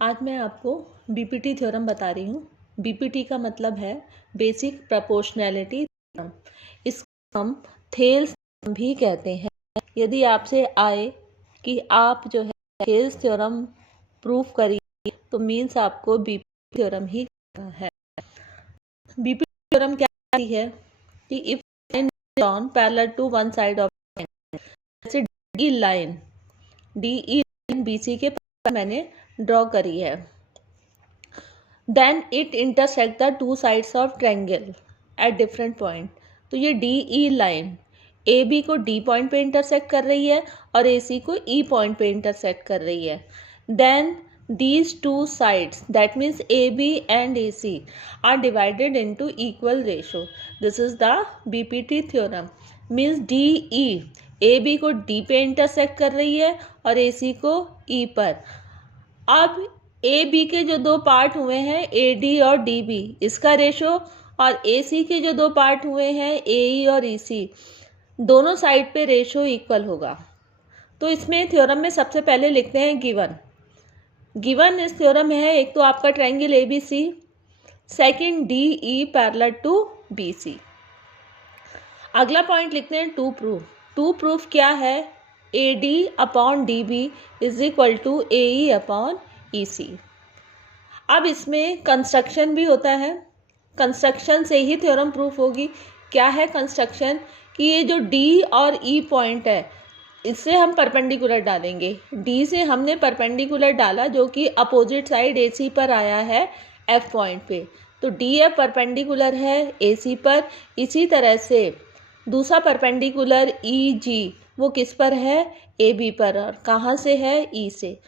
आज मैं आपको बीपीटी थ्योरम बता रही हूँ। बीपीटी का मतलब है बेसिक प्रोपोर्शनैलिटी थ्योरम। इसको हम थेल्स थ्योरम भी कहते हैं। यदि आपसे आए कि आप जो है थेल्स थ्योरम प्रूफ करिए तो मीन्स आपको बीपीटी थ्योरम ही करना है। बीपीटी थ्योरम क्या कहती है कि if line on parallel to one side of जैसे डी लाइन बीसी के मैंने ड्रॉ करी है, then it intersect the two sides of triangle at different point. तो ये D E line A B को डी पॉइंट पे इंटरसेक्ट कर रही है और ए सी को ई पॉइंट पे इंटरसेक्ट कर रही है। Then these two sides, that means AB and AC, are divided into equal ratio. This is the BPT theorem. Means DE AB को D पे इंटरसेक्ट कर रही है और AC को E पर। अब ए बी के जो दो पार्ट हुए हैं ए डी और डी बी, इसका रेशो, और ए सी के जो दो पार्ट हुए हैं ए ई और ई सी, दोनों साइड पे रेशो इक्वल होगा। तो इसमें थ्योरम में सबसे पहले लिखते हैं गिवन इस थ्योरम है एक तो आपका triangle A B C, second D E parallel to B C. अगला पॉइंट लिखते हैं टू प्रूफ क्या है, A D upon D B is equal to A E upon E C. अब इसमें कंस्ट्रक्शन भी होता है, कंस्ट्रक्शन से ही थ्योरम प्रूफ होगी। क्या है कंस्ट्रक्शन कि ये जो डी और ई पॉइंट है इससे हम परपेंडिकुलर डालेंगे। डी से हमने परपेंडिकुलर डाला जो कि अपोजिट साइड ए सी पर आया है एफ पॉइंट पे, तो डी एफ परपेंडिकुलर है ए सी पर। इसी तरह से दूसरा परपेंडिकुलर ई जी वो किस पर है, ए बी पर, और कहाँ से है, ई से।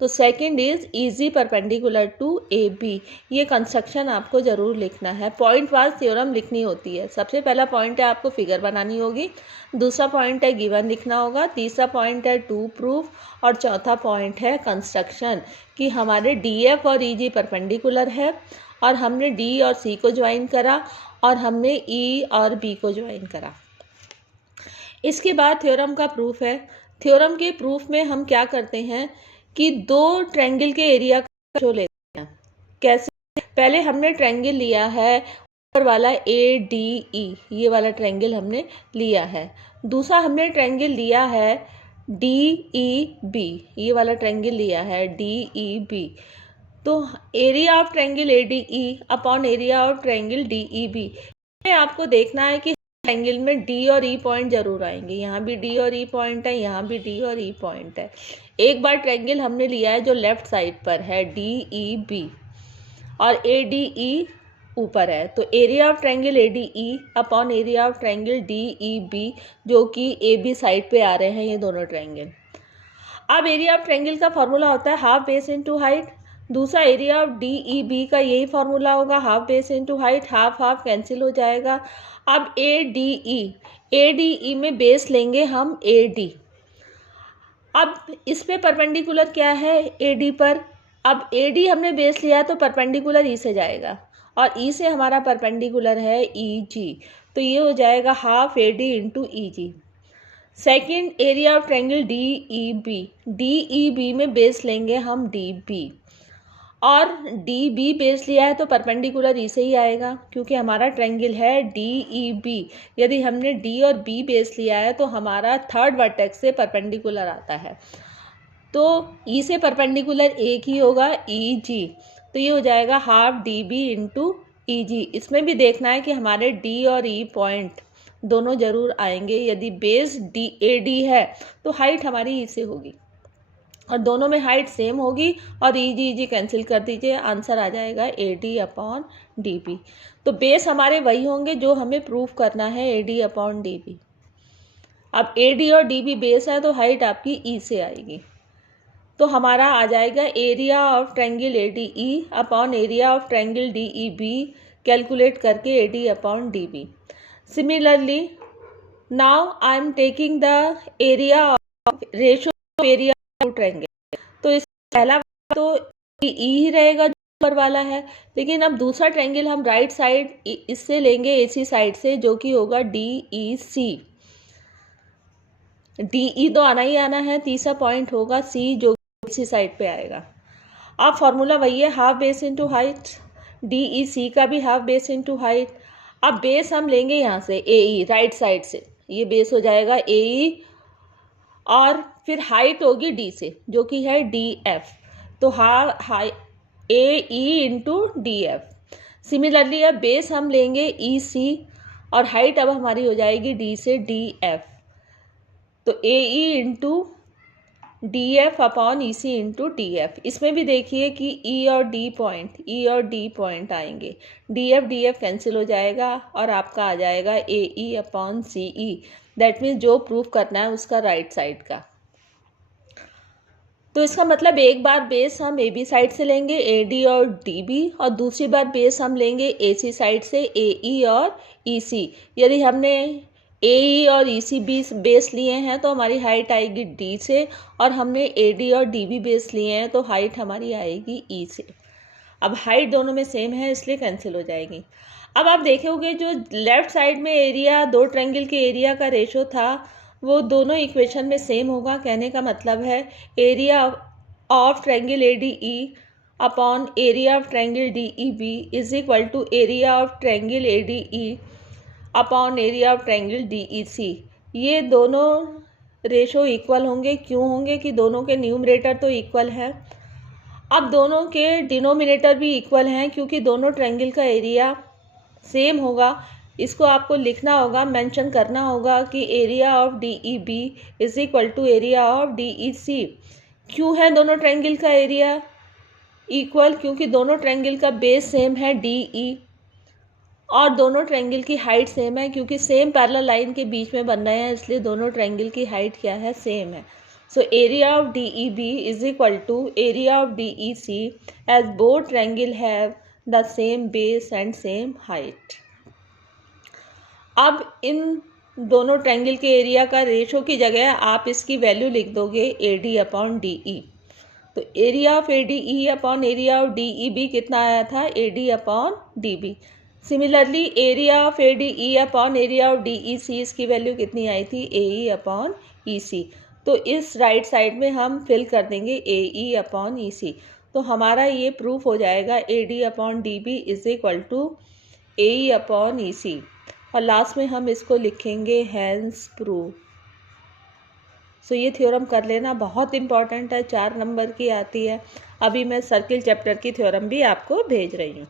तो second is easy perpendicular to A B. ये कंस्ट्रक्शन आपको ज़रूर लिखना है, पॉइंट वाइज थ्योरम लिखनी होती है। सबसे पहला पॉइंट है आपको फिगर बनानी होगी, दूसरा पॉइंट है गिवन लिखना होगा, तीसरा पॉइंट है टू प्रूफ, और चौथा पॉइंट है कंस्ट्रक्शन कि हमारे डी एफ और ई जी परपेंडिकुलर है और हमने डी और सी को ज्वाइन करा और हमने ई और बी को ज्वाइन करा। इसके बाद थ्योरम का प्रूफ है। थ्योरम के प्रूफ में हम क्या करते हैं कि दो ट्रायंगल के एरिया का जो लेते हैं। कैसे, पहले हमने ट्रायंगल लिया है ऊपर वाला ए डी ई, ये वाला ट्रायंगल हमने लिया है। दूसरा हमने ट्रायंगल लिया है डी ई बी, ये वाला ट्रायंगल लिया है डी ई बी। तो area of triangle A D E upon area of triangle D E B, आपको देखना है कि ट्रायंगल में डी और ई पॉइंट जरूर आएंगे। यहाँ भी डी और ई पॉइंट है, यहाँ भी डी और ई पॉइंट है। एक बार ट्रायंगल हमने लिया है जो लेफ्ट साइड पर है डी ई बी और ए डी ई ऊपर है, तो area of triangle A D E upon area of triangle D E B जो कि ए बी साइड पे आ रहे हैं ये दोनों ट्रायंगल। अब एरिया ऑफ ट्रायंगल का फॉर्मूला होता है हाफ बेस इंटू हाइट। दूसरा area of D E B का यही फॉर्मूला होगा, half base into height, half half cancel हो जाएगा। अब ए डी ई में बेस लेंगे हम ए डी। अब इस पे परपेंडिकुलर क्या है, ए डी पर। अब ए डी हमने बेस लिया तो परपेंडिकुलर ई से जाएगा और ई से हमारा परपेंडिकुलर है ई जी, तो ये हो जाएगा half A D into E G. Second area of triangle D E B में बेस लेंगे हम डी बी, और डी बी बेस लिया है तो परपेंडिकुलर ई से ही आएगा क्योंकि हमारा ट्रायंगल है डी ई बी। यदि हमने डी और बी बेस लिया है तो हमारा थर्ड वर्टेक्स से परपेंडिकुलर आता है, तो ई से परपेंडिकुलर एक ही होगा ई जी, तो ये हो जाएगा half D B into E जी। इसमें भी देखना है कि हमारे डी और ई पॉइंट दोनों जरूर आएंगे। यदि बेस डी ए डी है तो हाइट हमारी ई से होगी और दोनों में हाइट सेम होगी, और ई जी कैंसिल कर दीजिए, आंसर आ जाएगा A D upon D B. तो बेस हमारे वही होंगे जो हमें प्रूफ करना है, A D upon D B. अब ए डी और डी बी बेस है तो हाइट आपकी ई से आएगी, तो हमारा आ जाएगा area of triangle A D E upon area of triangle D E B, calculate करके A D upon D B. Similarly now I am taking the area of ratio of area triangle, तो इस पहला तो ई ही रहेगा जो ऊपर वाला है, लेकिन अब दूसरा ट्रायंगल हम राइट साइड इससे लेंगे एसी साइड से जो कि होगा डी ई सी। डी ई तो आना ही आना है, तीसरा पॉइंट होगा सी जो इसी साइड पे आएगा। अब फॉर्मूला वही है, half base into height, DEC का भी हाफ बेस इंटू हाइट। अब बेस हम लेंगे यहाँ से AE, राइट साइड से, ये बेस हो जाएगा AE, और फिर हाइट होगी D से जो कि है DF, तो high AE into DF। Similarly अब बेस हम लेंगे EC और हाइट अब हमारी हो जाएगी D से DF, तो AE into DF upon EC into DF। इसमें भी देखिए कि E और D पॉइंट आएंगे, DF कैंसिल हो जाएगा और आपका आ जाएगा AE upon CE। That means जो प्रूफ करना है उसका राइट साइड का। तो इसका मतलब एक बार बेस हम AB साइड से लेंगे AD और DB, और दूसरी बार बेस हम लेंगे AC साइड से AE और EC। यदि हमने AE और EC बेस लिए हैं तो हमारी हाइट आएगी D से, और हमने AD और DB बेस लिए हैं तो हाइट हमारी आएगी E से। अब हाइट दोनों में सेम है इसलिए कैंसिल हो जाएगी। अब आप देखोगे जो लेफ्ट साइड में एरिया, दो ट्रायंगल के एरिया का रेशो था वो दोनों इक्वेशन में सेम होगा। कहने का मतलब है area of triangle ADE upon area of triangle DEB is equal to area of triangle ADE upon area of triangle DEC। ये दोनों रेशो इक्वल होंगे। क्यों होंगे? कि दोनों के न्यूमरेटर तो इक्वल है। अब दोनों के डिनोमिनेटर भी इक्वल हैं क्योंकि दोनों ट्रायंगल का एरिया सेम होगा। इसको आपको लिखना होगा, मेंशन करना होगा कि area of DEB is equal to area of DEC। क्यों है दोनों ट्रायंगल का एरिया इक्वल? क्योंकि दोनों ट्रायंगल का बेस सेम है DE, और दोनों ट्रायंगल की हाइट सेम है क्योंकि सेम पैरेलल लाइन के बीच में बन रहे हैं, इसलिए दोनों ट्रायंगल की हाइट क्या है? सेम है। So area of DEB is equal to area of DEC as both triangle have the same base and same height. अब इन दोनों ट्रायंगल के एरिया का रेशो की जगह आप इसकी वैल्यू लिख दोगे AD अपॉन DE। तो area of ADE upon area of DEB कितना आया था? AD upon DB। Similarly area of ADE upon area of DEC, इसकी वैल्यू कितनी आई थी? AE upon EC। तो इस राइट साइड में हम फिल कर देंगे AE अपॉन EC। तो हमारा ये प्रूफ हो जाएगा AD upon DB is equal to AE upon EC, और लास्ट में हम इसको लिखेंगे हैंस प्रूफ। सो ये थ्योरम कर लेना, बहुत इंपॉर्टेंट है, 4 नंबर की आती है। अभी मैं सर्किल चैप्टर की थ्योरम भी आपको भेज रही हूँ।